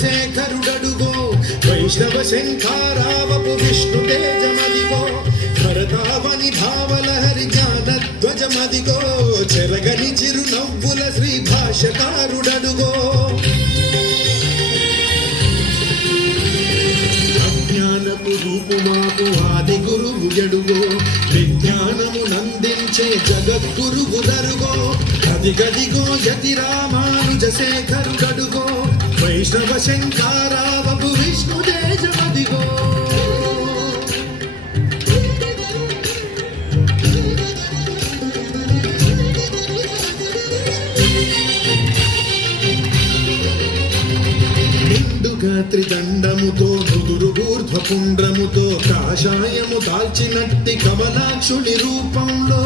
శేఖరుడడుగో వైష్ణవ శంఖారావపు విష్ణు తేజమదిగో భరతావని భావలహరి జ్ఞానధ్వజమదిగో చెరగని చిరునవ్వుల శ్రీ భాష్యకారుడడుగో అజ్ఞానపు రూపుమాపు ఆది గురువు ఎడుగో విజ్ఞానము నందించే జగద్గురుగుదరుగో అదిగదిగో యతి రామానుజ శేఖరుడడుగో వైష్ణవ శంఖారావపు విష్ణు తేజమదిగో త్రిదండముతో నుదురు ఊర్ధ్వపుండ్రముతో కాషాయము దాల్చినట్టి కమలాక్షుని రూపంలో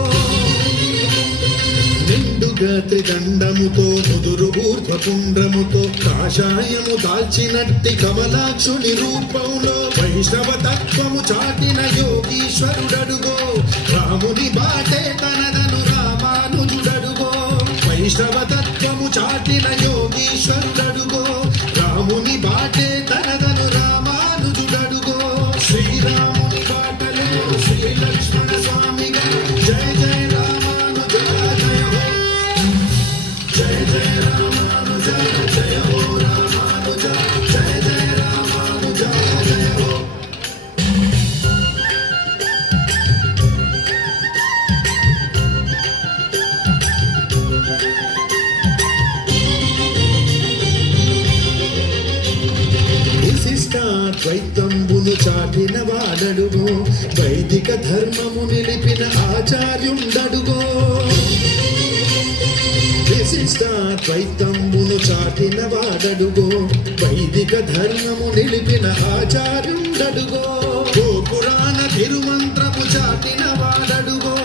నిండుగా త్రిదండముతో నుదురు ఊర్ధ్వపుండ్రముతో కాషాయము దాల్చినట్టి కమలాక్షుని రూపంలో వైష్ణవ తత్వము చాటిన యోగీశ్వరుడడుగో రాముని బాటే తనదను రామానుజుడడుగో వైష్ణవ తత్వము చాటిన యోగీశ్వరుడడుగో రాముని బాటే తనదను రామానుజుడడుగో శ్రీరాముని బాటలో శ్రీ లక్ష్మణ స్వామిగా జయ జయ రామానుజ జయ హో జయ జయ రామానుజ జయ హో రామానుజ జయ జయ రామానుజ జయ హో ద్వైతంబును చాటిన వాడడుగో వైదిక ధర్మము నిలిపిన ఆచార్యుండడుగో విశిష్ట ద్వైతంబును చాటిన వాడడుగో వైదిక ధర్మము నిలిపిన ఆచార్యుండడుగో పురాణ తిరుమంత్రము చాటిన వాడడుగో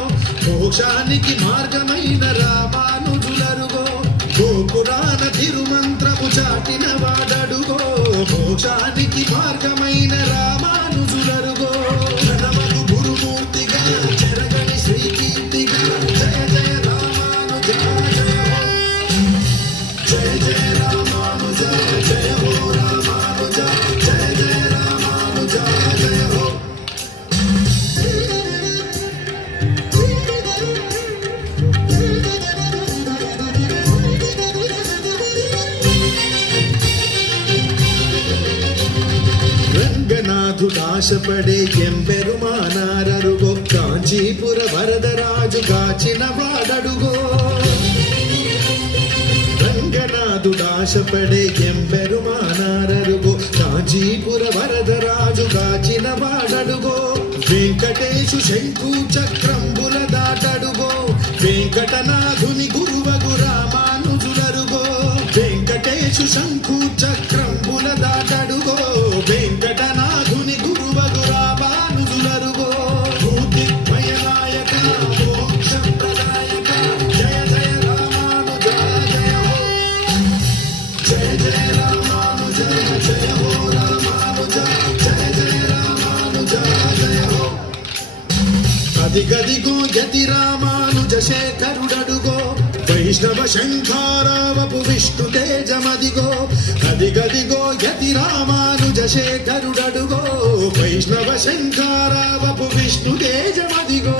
మోక్షానికి మార్గమైన రామానుజులరుగో పురాణ తిరుమంత్రము చాటిన వాడడుగో మోక్షానికి మార్గమైన రామానుజులరుగో ఘనమగు గురుమూర్తిగా చెరగని శ్రీకీర్తిగా జయ జయ రామానుజ జయ హో జయ జయ రామానుజ జయ హో రామానుజ జయ జయ రామానుజ జయ హో దాశపడే ఎంబెరుమానారరుగో కాంచీపుర వరదరాజు గాచిన వాడడుగో రంగనాథు దాశపడే ఎంబెరుమానారరుగో కాంచీపుర వరదరాజు గాచిన వాడడుగో వెంకటేశు శంకు చక్రంబుల దాటడుగో వెంకటనాథుని గురువగు రామానుజులరుగో వెంకటేశు శంకు చక్రంబుల దాటడుగో వెంకటనాథుని గురువగు రామానుజులరుగో భూతిమయనాయక మోక్షప్రదాయక జయ జయ రామానుజ జయ హో జయ జయ రామానుజ జయ హో రామానుజ జయ జయ రామానుజ జయ హో అదిగదిగో యతి రామానుజ శేఖరుడడుగో వైష్ణవ శంఖారావపు విష్ణు తేజమదిగో అదిగదిగో యతి రామానుజ శేఖరుడడుగో వైష్ణవ శంఖారావపు విష్ణు తేజమదిగో